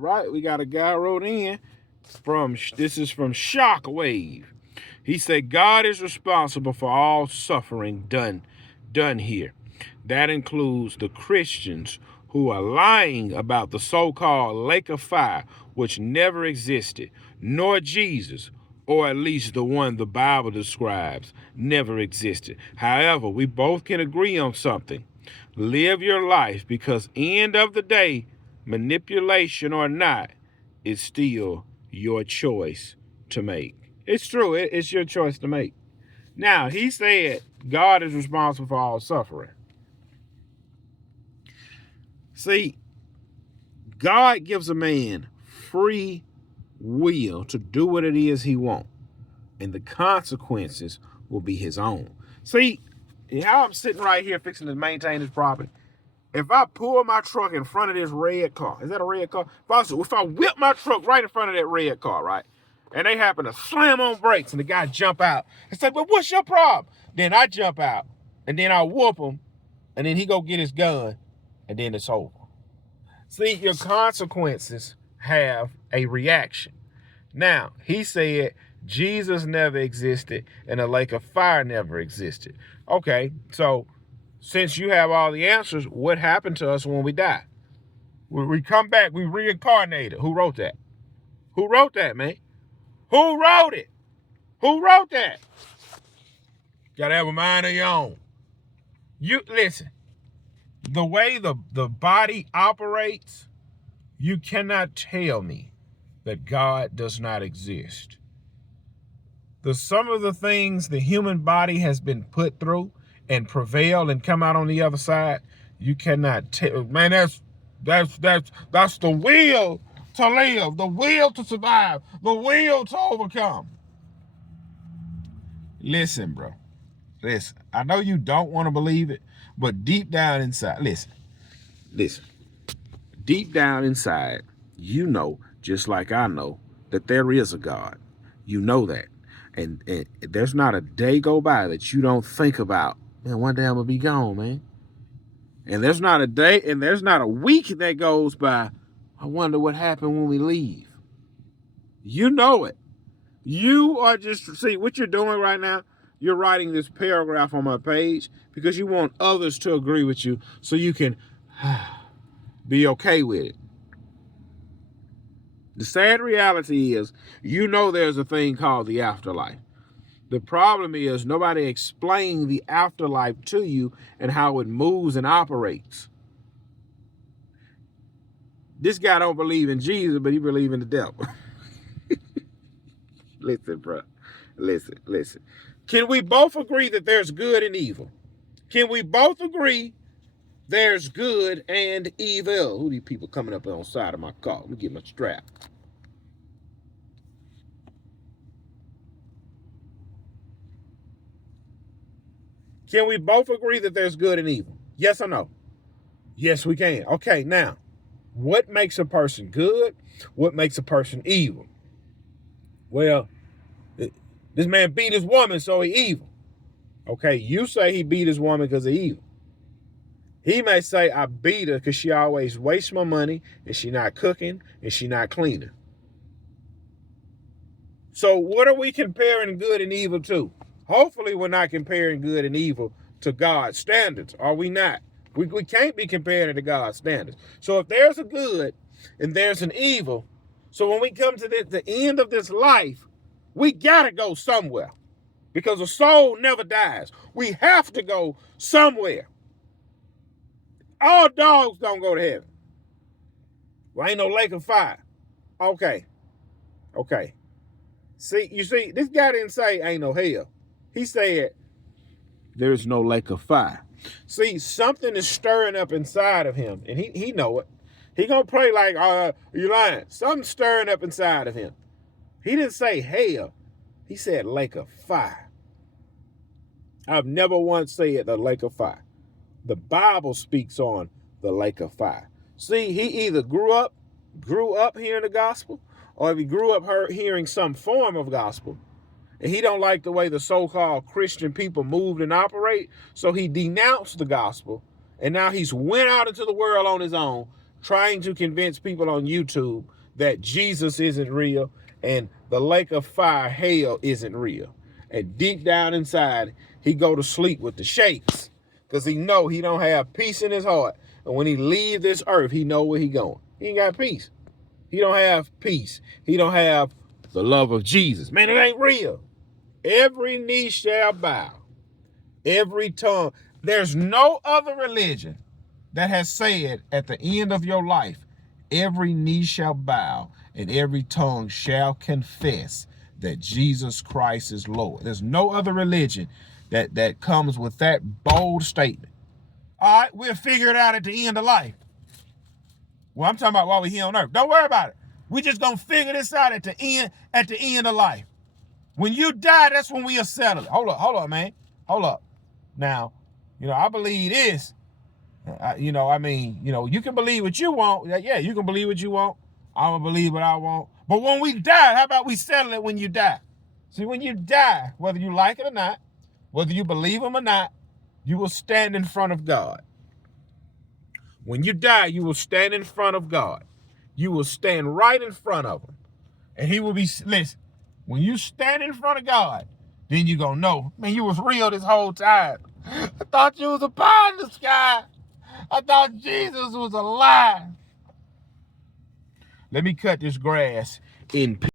right, we got a guy wrote in this is from Shockwave. He said, God is responsible for all suffering done here. That includes the Christians who are lying about the so-called lake of fire, which never existed, nor Jesus, or at least the one the Bible describes, never existed. However, we both can agree on something. Live your life, because end of the day, manipulation or not, is still your choice to make. It's true. It's your choice to make. Now, he said God is responsible for all suffering. See, God gives a man free will to do what it is he wants, and the consequences will be his own. See, how I'm sitting right here fixing to maintain this property. If I pull my truck in front of this red car, is that a red car? If I whip my truck right in front of that red car, right, and they happen to slam on brakes and the guy jump out and say, well, what's your problem? Then I jump out, and then I whoop him, and then he go get his gun, and then it's over. See, your consequences have a reaction. Now, he said Jesus never existed and a lake of fire never existed. Okay, so since you have all the answers, what happened to us when we die? We come back, we reincarnated. Who wrote that? Who wrote that, man? Who wrote it? Who wrote that? Gotta have a mind of your own. You listen. The way the body operates, you cannot tell me that God does not exist. Some of the things the human body has been put through and prevail and come out on the other side, you cannot tell. Man, that's the will to live, the will to survive, the will to overcome. Listen, bro. Listen, I know you don't want to believe it, but deep down inside, listen. Deep down inside, you know, just like I know, that there is a God. You know that. And there's not a day go by that you don't think about, man, one day I'm going to be gone, man. And there's not a day and there's not a week that goes by, I wonder what happened when we leave. You know it. You are just, see, what you're doing right now, you're writing this paragraph on my page because you want others to agree with you so you can be okay with it. The sad reality is, you know there's a thing called the afterlife. The problem is nobody explained the afterlife to you and how it moves and operates. This guy don't believe in Jesus, but he believes in the devil. Listen, bro. Listen. Can we both agree that there's good and evil? Can we both agree there's good and evil? Who are these people coming up on the side of my car? Let me get my strap. Can we both agree that there's good and evil? Yes or no? Yes, we can. Okay, now, what makes a person good? What makes a person evil? Well, this man beat his woman, so he evil. Okay, you say he beat his woman because of evil. He may say, I beat her because she always wastes my money and she not cooking and she not cleaning. So what are we comparing good and evil to? Hopefully we're not comparing good and evil to God's standards. Are we not? We can't be comparing it to God's standards. So if there's a good and there's an evil, so when we come to the end of this life, we got to go somewhere because a soul never dies. We have to go somewhere. All dogs don't go to heaven. Well, ain't no lake of fire. Okay. You see, this guy didn't say ain't no hell. He said there's no lake of fire. See, something is stirring up inside of him, and he know it. He gonna pray like, you lying. Something's stirring up inside of him. He didn't say hell. He said lake of fire. I've never once said the lake of fire. The Bible speaks on the lake of fire. See, he either grew up hearing the gospel, or if he grew up hearing some form of gospel, and he don't like the way the so-called Christian people moved and operate, so he denounced the gospel, and now he's went out into the world on his own, trying to convince people on YouTube that Jesus isn't real and the lake of fire, hell, isn't real. And deep down inside, he go to sleep with the shakes because he know he don't have peace in his heart. And when he leave this earth, he know where he going. He ain't got peace. He don't have peace. He don't have the love of Jesus. Man, it ain't real. Every knee shall bow. Every tongue. There's no other religion that has said at the end of your life, every knee shall bow and every tongue shall confess that Jesus Christ is Lord. There's no other religion that comes with that bold statement. All right, we'll figure it out at the end of life. Well, I'm talking about while we're here on earth. Don't worry about it. We just gonna figure this out at the end of life. When you die, that's when we'll settle it. Hold up, man. Hold up. Now, I believe this. You can believe what you want. Yeah, you can believe what you want. I'm gonna believe what I want. But when we die, how about we settle it when you die? See, when you die, whether you like it or not, whether you believe him or not, you will stand in front of God. When you die, you will stand in front of God. You will stand right in front of him. And he will be, listen, when you stand in front of God, then you gonna know, man, you was real this whole time. I thought you was a pie in the sky. I thought Jesus was alive. Let me cut this grass in peace.